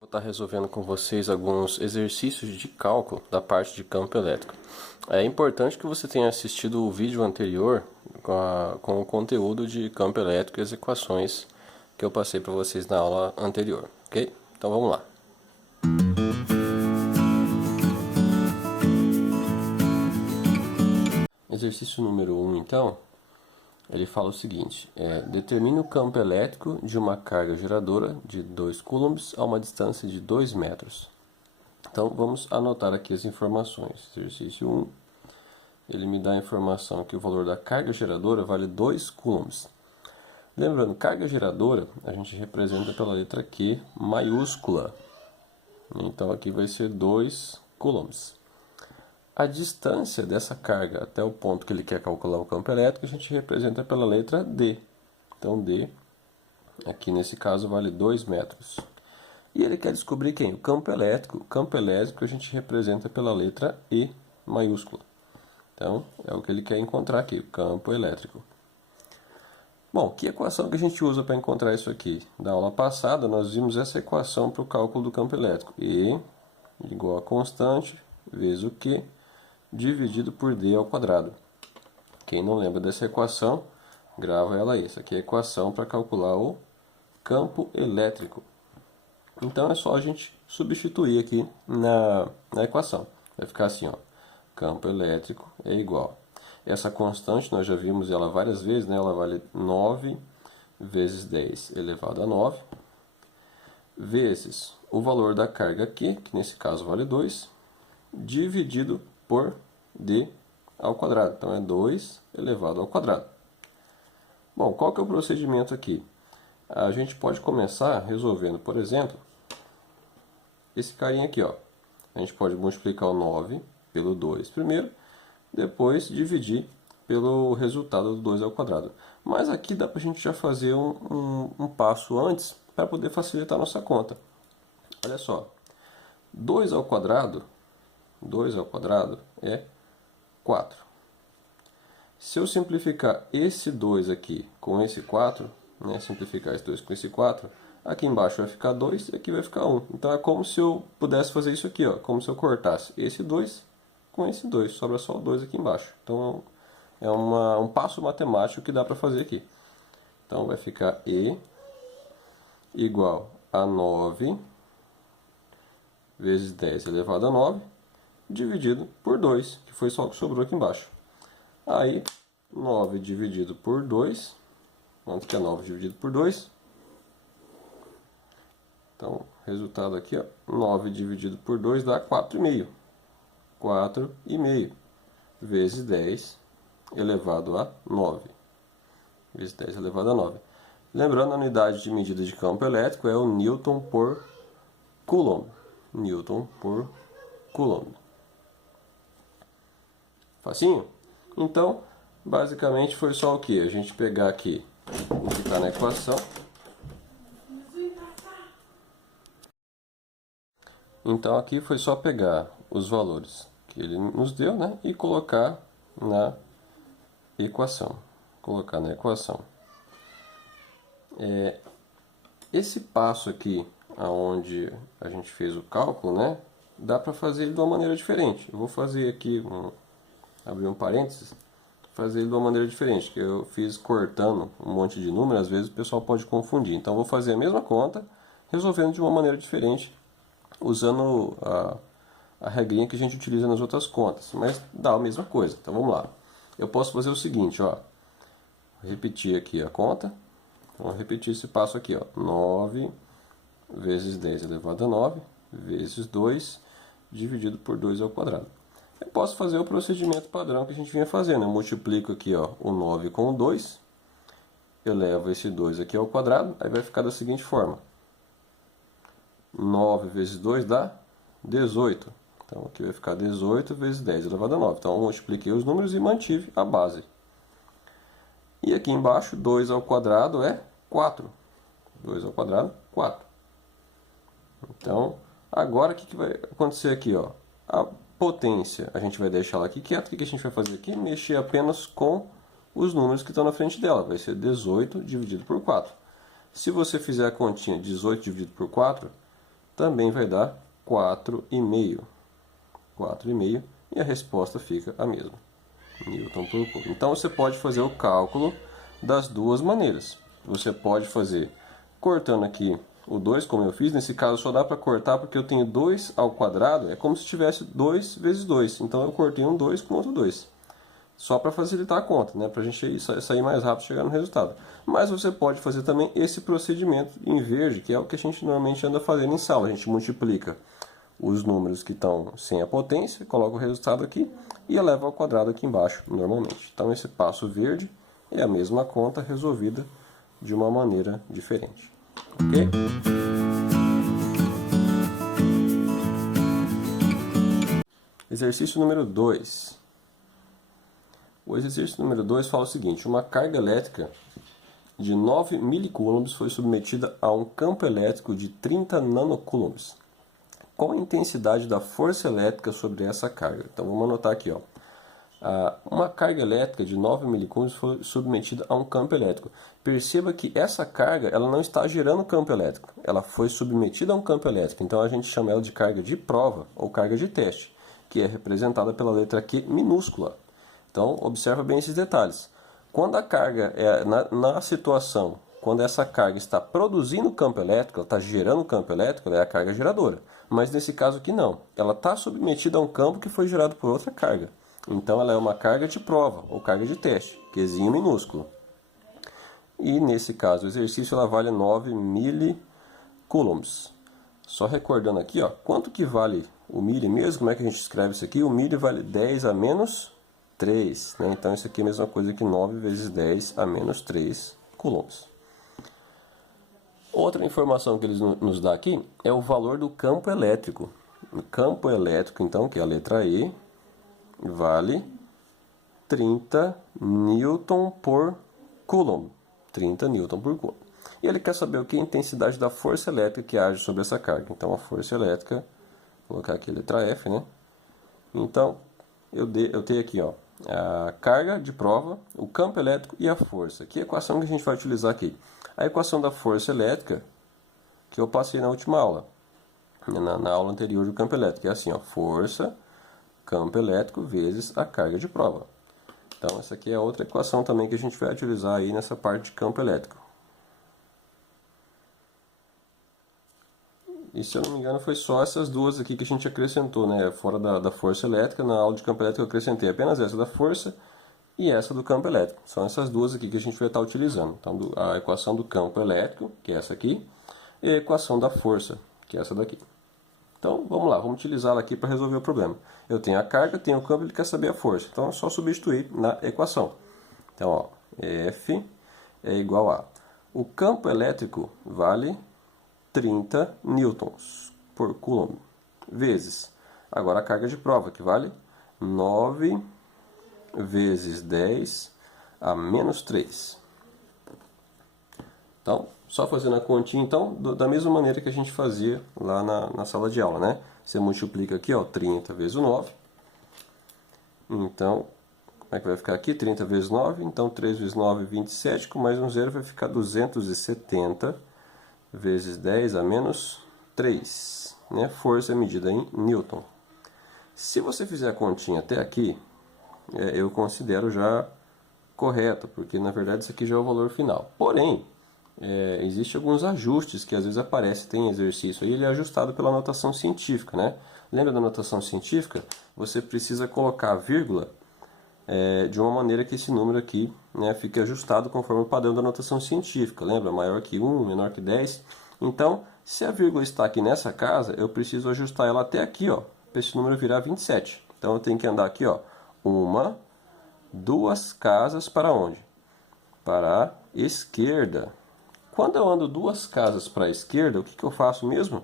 Vou estar resolvendo com vocês alguns exercícios de cálculo da parte de campo elétrico. É importante que você tenha assistido o vídeo anterior com o conteúdo de campo elétrico e as equações que eu passei para vocês na aula anterior, ok? Então vamos lá. Exercício número 1, então, ele fala o seguinte: determine o campo elétrico de uma carga geradora de 2 coulombs a uma distância de 2 metros. Então vamos anotar aqui as informações. Exercício 1, ele me dá a informação que o valor da carga geradora vale 2 coulombs. Lembrando, carga geradora a gente representa pela letra Q maiúscula. Então aqui vai ser 2 coulombs. A distância dessa carga até o ponto que ele quer calcular o campo elétrico a gente representa pela letra D. Então D, aqui nesse caso, vale 2 metros. E ele quer descobrir quem? O campo elétrico. O campo elétrico a gente representa pela letra E maiúscula. Então, é o que ele quer encontrar aqui, o campo elétrico. Bom, que equação que a gente usa para encontrar isso aqui? Na aula passada, nós vimos essa equação para o cálculo do campo elétrico. E igual a constante vezes o Q dividido por D ao quadrado. Quem não lembra dessa equação, grava ela aí. Essa aqui é a equação para calcular o campo elétrico. Então é só a gente substituir aqui na equação. Vai ficar assim, ó. Campo elétrico é igual. Essa constante nós já vimos ela várias vezes, né? Ela vale 9 vezes 10 elevado a 9, vezes o valor da carga Q, que nesse caso vale 2, dividido por D ao quadrado. Então é 2 elevado ao quadrado. Bom, qual que é o procedimento aqui? A gente pode começar resolvendo, por exemplo, esse carinha aqui, ó. A gente pode multiplicar o 9 pelo 2 primeiro, depois dividir pelo resultado do 2 ao quadrado. Mas aqui dá para a gente já fazer um passo antes para poder facilitar a nossa conta. Olha só, 2 ao quadrado é 4. Se eu simplificar esse 2 aqui com esse 4, né, simplificar esse 2 com esse 4, aqui embaixo vai ficar 2 e aqui vai ficar 1. Então é como se eu pudesse fazer isso aqui, ó, como se eu cortasse esse 2 com esse 2, sobra só o 2 aqui embaixo. Então é um passo matemático que dá para fazer aqui. Então vai ficar E igual a 9 vezes 10 elevado a 9, dividido por 2, que foi só o que sobrou aqui embaixo. Aí, 9 dividido por 2, quanto que é 9 dividido por 2? Então, resultado aqui, ó, 9 dividido por 2 dá 4,5. 4,5 vezes 10 elevado a 9. Vezes 10 elevado a 9. Lembrando, a unidade de medida de campo elétrico é o Newton por Coulomb. Newton por Coulomb. Facinho? Então, basicamente foi só o que? A gente pegar aqui, multiplicar na equação. Então aqui foi só pegar os valores que ele nos deu, né, e colocar na equação. Colocar na equação. Esse passo aqui, aonde a gente fez o cálculo, né, dá para fazer ele de uma maneira diferente. Eu vou fazer aqui, abrir um parênteses, fazer ele de uma maneira diferente, que eu fiz cortando um monte de números, às vezes o pessoal pode confundir. Então eu vou fazer a mesma conta, resolvendo de uma maneira diferente, usando a regrinha que a gente utiliza nas outras contas, mas dá a mesma coisa. Então vamos lá. Eu posso fazer o seguinte, ó, repetir aqui a conta, vou repetir esse passo aqui, ó, 9 vezes 10 elevado a 9, vezes 2, dividido por 2 ao quadrado. Eu posso fazer o procedimento padrão que a gente vinha fazendo. Eu multiplico aqui, ó, o 9 com o 2, elevo esse 2 aqui ao quadrado, aí vai ficar da seguinte forma. 9 vezes 2 dá 18. Então aqui vai ficar 18 vezes 10 elevado a 9. Então eu multipliquei os números e mantive a base. E aqui embaixo, 2 ao quadrado é 4. 2 ao quadrado, 4. Então, agora o que vai acontecer aqui, ó? A potência, a gente vai deixar ela aqui quieta. O que a gente vai fazer aqui? Mexer apenas com os números que estão na frente dela. Vai ser 18 dividido por 4. Se você fizer a continha 18 dividido por 4, também vai dar 4,5. 4,5 e a resposta fica a mesma. Newton por Coulomb. Então você pode fazer o cálculo das duas maneiras. Você pode fazer cortando aqui o 2, como eu fiz. Nesse caso só dá para cortar porque eu tenho 2 ao quadrado. É como se tivesse 2 vezes 2. Então eu cortei um 2 com outro 2. Só para facilitar a conta, né? Para a gente sair mais rápido e chegar no resultado. Mas você pode fazer também esse procedimento em verde, que é o que a gente normalmente anda fazendo em sala. A gente multiplica os números que estão sem a potência, coloca o resultado aqui e eleva ao quadrado aqui embaixo, normalmente. Então esse passo verde é a mesma conta resolvida de uma maneira diferente. Ok? Exercício número 2. O exercício número 2 fala o seguinte: uma carga elétrica de 9 milicoulombs foi submetida a um campo elétrico de 30 nanocoulombs. Qual a intensidade da força elétrica sobre essa carga? Então vamos anotar aqui, ó. Uma carga elétrica de 9 milicoulombs foi submetida a um campo elétrico. Perceba que essa carga ela não está gerando campo elétrico, ela foi submetida a um campo elétrico. Então a gente chama ela de carga de prova ou carga de teste, que é representada pela letra Q minúscula. Então observa bem esses detalhes. Quando a carga é na situação, quando essa carga está produzindo campo elétrico, ela está gerando campo elétrico, ela é a carga geradora. Mas nesse caso aqui não, ela está submetida a um campo que foi gerado por outra carga. Então ela é uma carga de prova ou carga de teste, Qzinho minúsculo. E nesse caso o exercício ela vale 9 milicoulombs. Só recordando aqui, ó, quanto que vale o milli mesmo? Como é que a gente escreve isso aqui? O milli vale 10 a menos 3, né? Então isso aqui é a mesma coisa que 9 vezes 10 a menos 3 coulombs. Outra informação que eles nos dão aqui é o valor do campo elétrico. O campo elétrico, então, que é a letra E, vale 30 newton por coulomb. 30 newton por coulomb. E ele quer saber o que é a intensidade da força elétrica que age sobre essa carga. Então, a força elétrica, vou colocar aqui a letra F, né? Então, eu tenho aqui, ó, a carga de prova, o campo elétrico e a força. Que equação que a gente vai utilizar aqui? A equação da força elétrica que eu passei na última aula, na aula anterior do campo elétrico. É assim, ó, força, campo elétrico vezes a carga de prova. Então essa aqui é outra equação também que a gente vai utilizar aí nessa parte de campo elétrico. E se eu não me engano foi só essas duas aqui que a gente acrescentou, né? Fora da força elétrica, na aula de campo elétrico eu acrescentei apenas essa da força e essa do campo elétrico. São essas duas aqui que a gente vai estar utilizando. Então a equação do campo elétrico, que é essa aqui, e a equação da força, que é essa daqui. Então vamos lá, vamos utilizá-la aqui para resolver o problema. Eu tenho a carga, tenho o campo, ele quer saber a força. Então é só substituir na equação. Então, ó, F é igual a... O campo elétrico vale 30 newtons por coulomb, vezes, agora a carga de prova, que vale 9 vezes 10 a menos 3. Então, só fazendo a continha, então, da mesma maneira que a gente fazia lá na sala de aula, né? Você multiplica aqui, ó, 30 vezes o 9. Então, como é que vai ficar aqui? 30 vezes 9, então 3 vezes 9, 27, com mais um zero vai ficar 270 vezes 10 a menos 3. Né? Força é medida em newton. Se você fizer a continha até aqui, eu considero já correto, porque na verdade isso aqui já é o valor final. Porém, existem alguns ajustes que às vezes aparecem, tem exercício aí, ele é ajustado pela notação científica, né? Lembra da notação científica? Você precisa colocar a vírgula de uma maneira que esse número aqui, né, fique ajustado conforme o padrão da notação científica. Lembra? Maior que 1, menor que 10. Então, se a vírgula está aqui nessa casa, eu preciso ajustar ela até aqui, ó, para esse número virar 27. Então eu tenho que andar aqui, ó, 1, 2 casas para onde? Para a esquerda. Quando eu ando 2 casas para a esquerda, o que eu faço mesmo?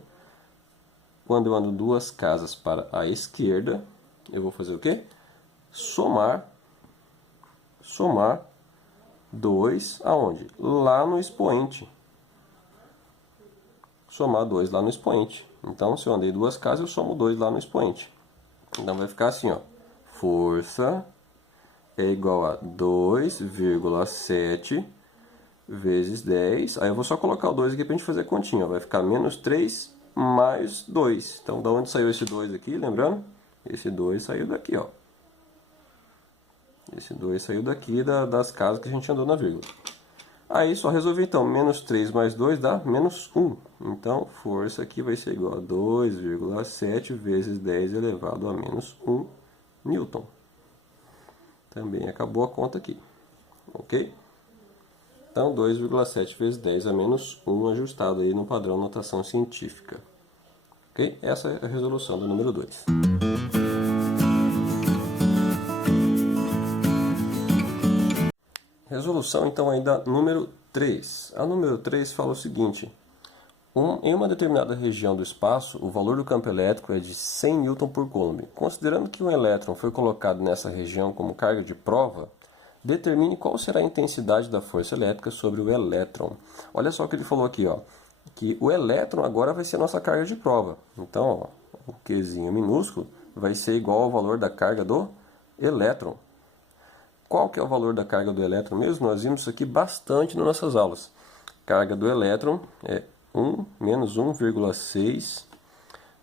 Quando eu ando 2 casas para a esquerda, eu vou fazer o quê? Somar 2 aonde? Lá no expoente. Somar 2 lá no expoente. Então, se eu andei 2 casas, eu somo 2 lá no expoente. Então vai ficar assim, ó. Força é igual a 2,7 vezes 10. Aí eu vou só colocar o 2 aqui para a gente fazer a continha. Vai ficar menos 3 mais 2. Então, da onde saiu esse 2 aqui, lembrando? Esse 2 saiu daqui, ó. Esse 2 saiu daqui das casas que a gente andou na vírgula. Aí, só resolver então. Menos 3 mais 2 dá menos 1. Então, força aqui vai ser igual a 2,7 vezes 10 elevado a menos 1 newton. Também acabou a conta aqui. Ok? Então, 2,7 vezes 10 a menos 1 ajustado aí no padrão notação científica. Ok? Essa é a resolução do número 2. Resolução, então, ainda número 3. A número 3 fala o seguinte. Em uma determinada região do espaço, o valor do campo elétrico é de 100 Newton por Coulomb. Considerando que um elétron foi colocado nessa região como carga de prova, determine qual será a intensidade da força elétrica sobre o elétron. Olha só o que ele falou aqui, ó, que o elétron agora vai ser a nossa carga de prova. Então, ó, o Qzinho minúsculo vai ser igual ao valor da carga do elétron. Qual que é o valor da carga do elétron mesmo? Nós vimos isso aqui bastante nas nossas aulas. Carga do elétron é 1 menos 1,6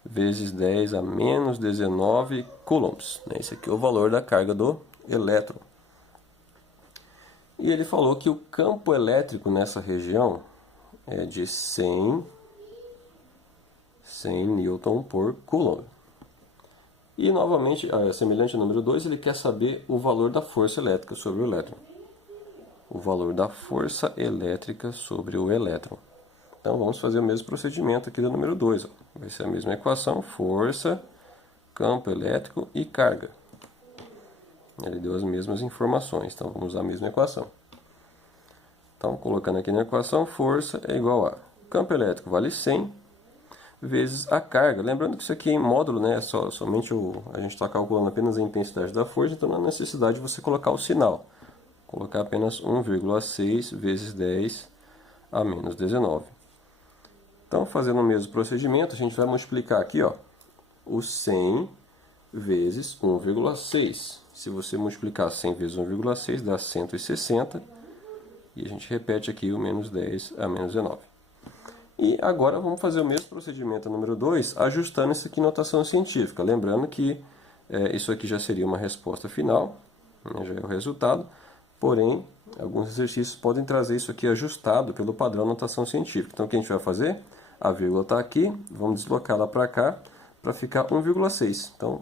vezes 10 a menos 19 coulombs. Esse aqui é o valor da carga do elétron. E ele falou que o campo elétrico nessa região é de 100 Newton por Coulomb. E novamente, semelhante ao número 2, ele quer saber o valor da força elétrica sobre o elétron. O valor da força elétrica sobre o elétron. Então vamos fazer o mesmo procedimento aqui do número 2. Vai ser a mesma equação, força, campo elétrico e carga. Ele deu as mesmas informações, então vamos usar a mesma equação. Então, colocando aqui na equação, força é igual a campo elétrico vale 100 vezes a carga. Lembrando que isso aqui é em módulo, né? Somente a gente está calculando apenas a intensidade da força, então não há necessidade de você colocar o sinal. Colocar apenas 1,6 vezes 10 a menos 19. Então, fazendo o mesmo procedimento, a gente vai multiplicar aqui, ó, o 100 vezes 1,6. Se você multiplicar 100 vezes 1,6, dá 160. E a gente repete aqui o menos 10 a menos 19. E agora vamos fazer o mesmo procedimento número 2, ajustando isso aqui em notação científica. Lembrando que isso aqui já seria uma resposta final, né, já é o resultado. Porém, alguns exercícios podem trazer isso aqui ajustado pelo padrão notação científica. Então, o que a gente vai fazer? A vírgula está aqui, vamos deslocá-la para cá, para ficar 1,6. Então,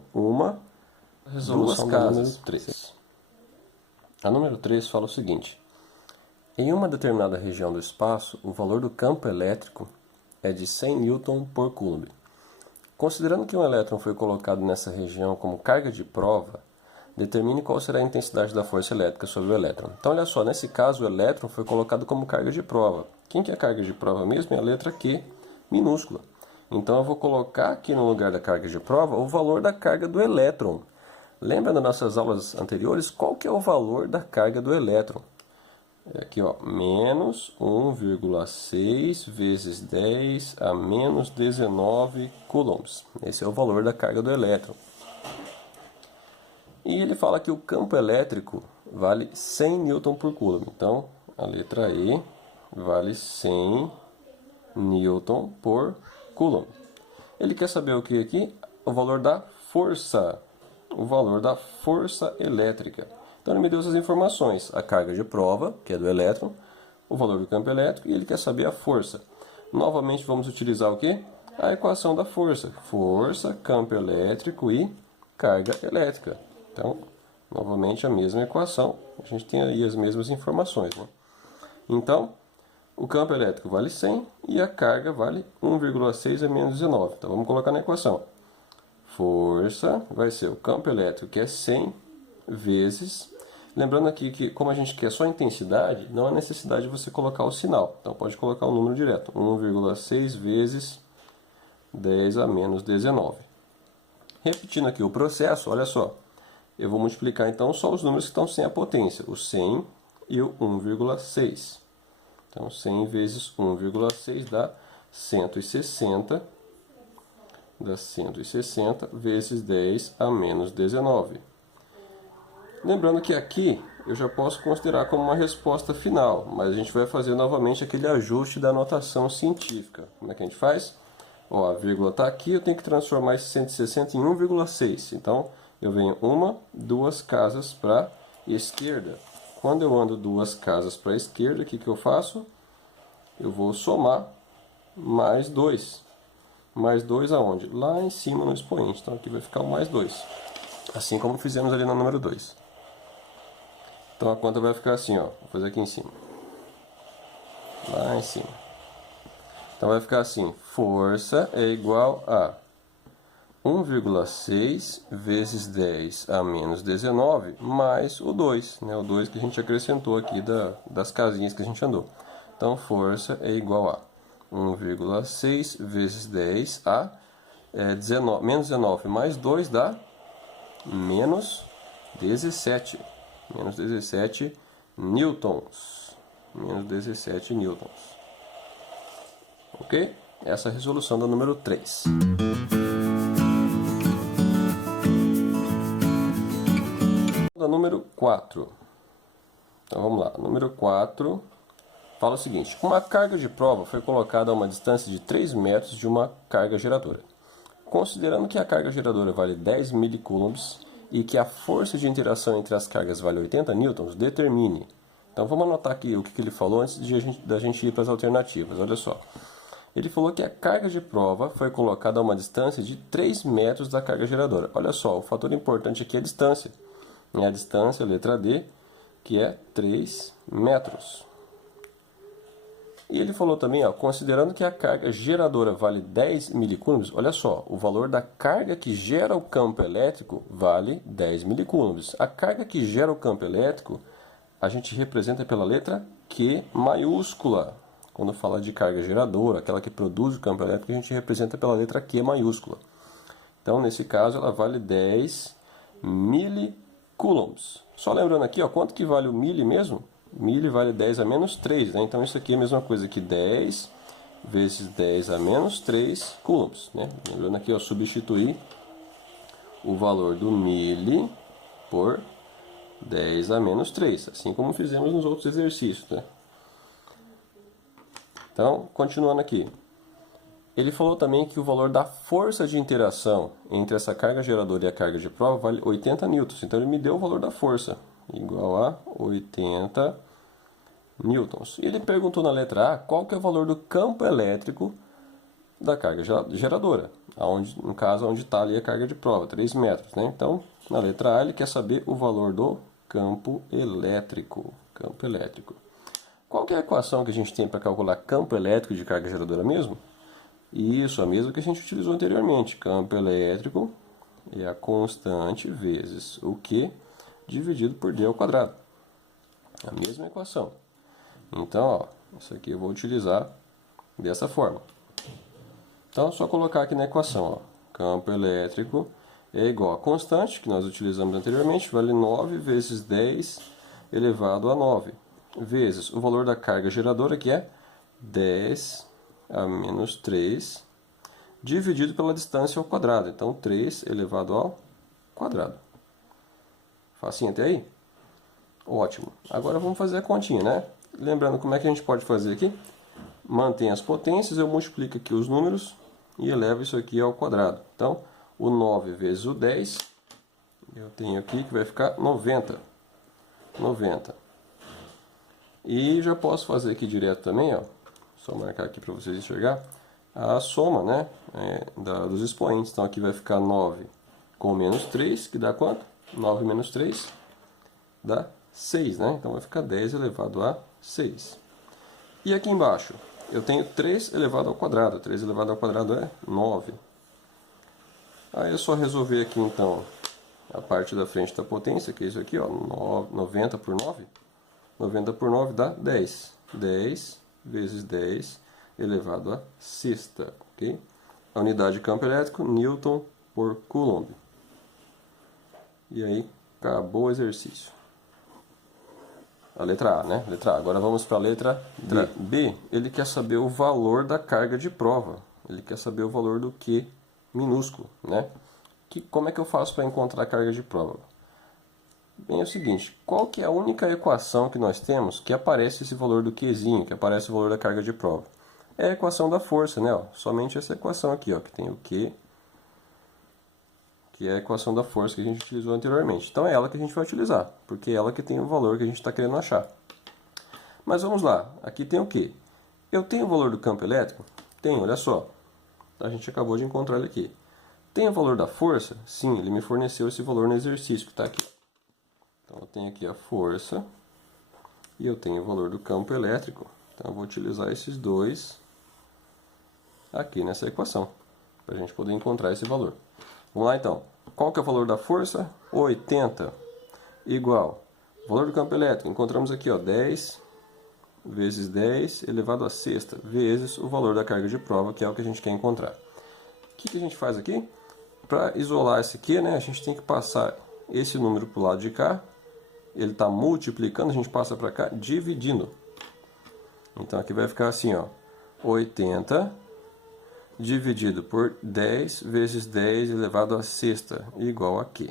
duas casas. 3. A número 3 fala o seguinte. Em uma determinada região do espaço, o valor do campo elétrico é de 100 Newton por Coulomb. Considerando que um elétron foi colocado nessa região como carga de prova, determine qual será a intensidade da força elétrica sobre o elétron. Então, olha só, nesse caso o elétron foi colocado como carga de prova. Quem que é a carga de prova mesmo? É a letra Q minúscula. Então, eu vou colocar aqui no lugar da carga de prova o valor da carga do elétron. Lembra das nossas aulas anteriores? Qual que é o valor da carga do elétron? Aqui, ó, menos 1,6 vezes 10 a menos 19 coulombs. Esse é o valor da carga do elétron. E ele fala que o campo elétrico vale 100 Newton por Coulomb. Então, a letra E vale 100 Newton por Coulomb. Ele quer saber o que aqui? O valor da força. O valor da força elétrica. Então, ele me deu essas informações. A carga de prova, que é do elétron, o valor do campo elétrico, e ele quer saber a força. Novamente, vamos utilizar o quê? A equação da força. Força, campo elétrico e carga elétrica. Então, novamente, a mesma equação. A gente tem aí as mesmas informações, né? Então, o campo elétrico vale 100 e a carga vale 1,6 a menos 19. Então, vamos colocar na equação. Força vai ser o campo elétrico, que é 100 vezes... Lembrando aqui que, como a gente quer só intensidade, não há necessidade de você colocar o sinal. Então, pode colocar o número direto. 1,6 vezes 10 a menos 19. Repetindo aqui o processo, olha só. Eu vou multiplicar, então, só os números que estão sem a potência. O 100 e o 1,6. Então, 100 vezes 1,6 dá 160. Dá 160 vezes 10 a menos 19. Lembrando que aqui eu já posso considerar como uma resposta final, mas a gente vai fazer novamente aquele ajuste da notação científica. Como é que a gente faz? Ó, a vírgula está aqui, eu tenho que transformar esse 160 em 1,6. Então, eu venho uma, duas casas para a esquerda. Quando eu ando duas casas para a esquerda, o que eu faço? Eu vou somar mais 2. Mais 2 aonde? Lá em cima no expoente. Então, aqui vai ficar o mais 2. Assim como fizemos ali no número 2. Então, a conta vai ficar assim, ó. Vou fazer aqui em cima. Lá em cima. Então vai ficar assim, força é igual a 1,6 vezes 10 a menos 19 mais o 2, né? O 2 que a gente acrescentou aqui das casinhas que a gente andou. Então força é igual a 1,6 vezes 10 a menos 19 mais 2 dá menos 17. Menos 17 newtons. Menos 17 newtons. Ok? Essa é a resolução do número 3. Do número 4. Então vamos lá. Número 4 fala o seguinte: uma carga de prova foi colocada a uma distância de 3 metros de uma carga geradora. Considerando que a carga geradora vale 10 milicoulombs e que a força de interação entre as cargas vale 80 newtons, determine. Então vamos anotar aqui o que ele falou antes da gente ir para as alternativas. Olha só. Ele falou que a carga de prova foi colocada a uma distância de 3 metros da carga geradora. Olha só, o fator importante aqui é a distância. É a distância, letra D, que é 3 metros. E ele falou também, ó, considerando que a carga geradora vale 10 milicoulombs, olha só, o valor da carga que gera o campo elétrico vale 10 milicoulombs. A carga que gera o campo elétrico, a gente representa pela letra Q maiúscula. Quando fala de carga geradora, aquela que produz o campo elétrico, a gente representa pela letra Q maiúscula. Então, nesse caso, ela vale 10 milicoulombs. Só lembrando aqui, ó, quanto que vale o mili mesmo? Mili vale 10 a menos 3, né? Então, isso aqui é a mesma coisa que 10 vezes 10 a menos 3 coulombs, né? Lembrando aqui, ó, substituir o valor do mili por 10 a menos 3, assim como fizemos nos outros exercícios, né? Então, continuando aqui. Ele falou também que o valor da força de interação entre essa carga geradora e a carga de prova vale 80 newtons. Então, ele me deu o valor da força, igual a 80 newtons. E ele perguntou na letra A qual que é o valor do campo elétrico da carga geradora, no caso, onde está ali a carga de prova, 3 metros. Né? Então, na letra A, ele quer saber o valor do campo elétrico. Campo elétrico. Qual que é a equação que a gente tem para calcular campo elétrico de carga geradora mesmo? Isso, a mesma que a gente utilizou anteriormente. Campo elétrico é a constante vezes o Q dividido por D ao quadrado. A mesma equação. Então, ó, isso aqui eu vou utilizar dessa forma. Então, é só colocar aqui na equação. Ó, campo elétrico é igual a constante, que nós utilizamos anteriormente, vale 9 vezes 10 elevado a 9. Vezes o valor da carga geradora, que é 10 a menos 3, dividido pela distância ao quadrado. Então, 3 elevado ao quadrado. Facinho até aí? Ótimo. Agora vamos fazer a continha, né? Lembrando como é que a gente pode fazer aqui. Mantém as potências, eu multiplico aqui os números e elevo isso aqui ao quadrado. Então, o 9 vezes o 10, eu tenho aqui que vai ficar 90. 90. E já posso fazer aqui direto também, ó, só marcar aqui para vocês enxergar, a soma, né, dos expoentes. Então aqui vai ficar 9 com menos 3, que dá quanto? 9 menos 3 dá 6, né? Então vai ficar 10 elevado a 6. E aqui embaixo, eu tenho 3 elevado ao quadrado. 3 elevado ao quadrado é 9. Aí é só resolver aqui então a parte da frente da potência, que é isso aqui, ó, 90 por 9. 90 por 9 dá 10. 10 vezes 10 elevado a sexta. Okay? A unidade de campo elétrico, Newton por Coulomb. E aí, acabou o exercício. A letra A, né? Letra A. Agora vamos para a letra B. B, ele quer saber o valor da carga de prova. Ele quer saber o valor do Q minúsculo, né? Como é que eu faço para encontrar a carga de prova? Bem, é o seguinte, qual que é a única equação que nós temos que aparece esse valor do Qzinho, que aparece o valor da carga de prova? é a equação da força, né? Ó, somente essa equação aqui, ó, que tem o Q, que é a equação da força que a gente utilizou anteriormente. Então é ela que a gente vai utilizar, porque é ela que tem o valor que a gente está querendo achar. Mas vamos lá, aqui tem o quê? Eu tenho o valor do campo elétrico? Tenho, olha só. A gente acabou de encontrar ele aqui. Tem o valor da força? Sim, ele me forneceu esse valor no exercício que está aqui. Então eu tenho aqui a força e eu tenho o valor do campo elétrico. Então eu vou utilizar esses dois aqui nessa equação, para a gente poder encontrar esse valor. Vamos lá então. Qual que é o valor da força? 80 igual. Valor do campo elétrico, encontramos aqui, ó, 10 vezes 10 elevado à sexta, vezes o valor da carga de prova, que é o que a gente quer encontrar. O que a gente faz aqui? Para isolar esse aqui, né, a gente tem que passar esse número para o lado de cá. Ele está multiplicando, a gente passa para cá, dividindo. Então aqui vai ficar assim, ó, 80 dividido por 10 vezes 10 elevado à sexta, igual aqui.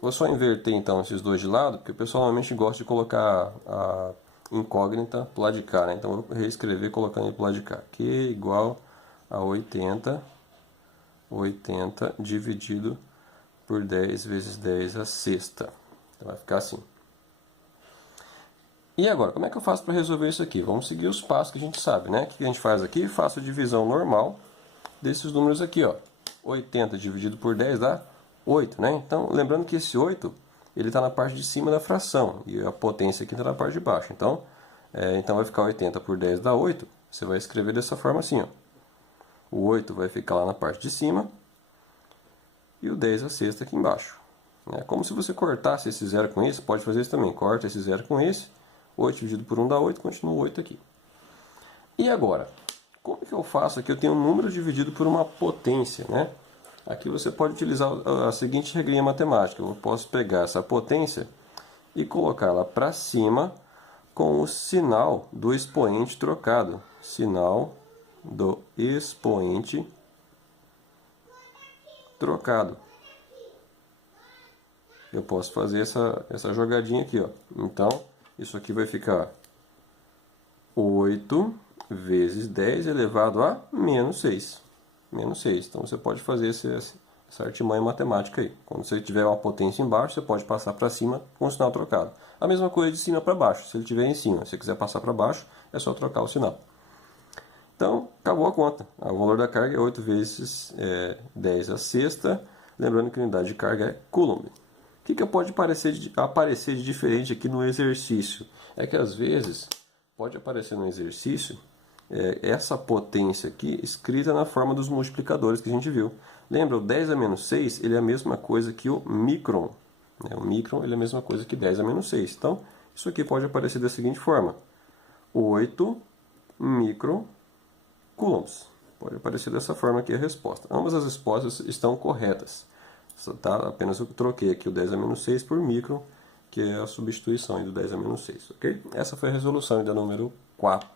Vou só inverter então esses dois de lado, porque o pessoal normalmente gosta de colocar a incógnita para o lado de cá, né? Então eu vou reescrever colocando ele para o lado de cá. Q igual a 80 dividido por 10 vezes 10 à sexta. Então vai ficar assim. E agora, como é que eu faço para resolver isso aqui? Vamos seguir os passos que a gente sabe, né? O que a gente faz aqui? Faço a divisão normal desses números aqui, ó. 80 dividido por 10 dá 8, né? Então, lembrando que esse 8, ele está na parte de cima da fração, e a potência aqui está na parte de baixo. Então, vai ficar 80 por 10 dá 8. Você vai escrever dessa forma assim, ó. O 8 vai ficar lá na parte de cima, e o 10 à sexta aqui embaixo. É como se você cortasse esse zero com esse, pode fazer isso também. Corta esse zero com esse, 8 dividido por 1 dá 8, continua 8 aqui. E agora, como que eu faço aqui? Eu tenho um número dividido por uma potência, né? Aqui você pode utilizar a seguinte regrinha matemática. Eu posso pegar essa potência e colocá-la para cima com o sinal do expoente trocado. Sinal do expoente trocado. Eu posso fazer essa jogadinha aqui, ó. Então, isso aqui vai ficar 8 vezes 10 elevado a menos 6. Menos 6. Então você pode fazer essa artimanha matemática aí. Quando você tiver uma potência embaixo, você pode passar para cima com o sinal trocado. A mesma coisa de cima para baixo. Se ele estiver em cima, se você quiser passar para baixo, é só trocar o sinal. Então, acabou a conta. O valor da carga é 8 vezes 10 à sexta. Lembrando que a unidade de carga é coulomb. O que pode aparecer de diferente aqui no exercício? É que às vezes pode aparecer no exercício essa potência aqui escrita na forma dos multiplicadores que a gente viu. Lembra, o 10 a menos 6 ele é a mesma coisa que o micron. O micron ele é a mesma coisa que 10 a menos 6. Então, isso aqui pode aparecer da seguinte forma. 8 microcoulombs. Pode aparecer dessa forma aqui a resposta. Ambas as respostas estão corretas. Tá? Apenas eu troquei aqui o 10 a menos 6 por micron, que é a substituição do 10 a menos 6. Okay? Essa foi a resolução da número 4.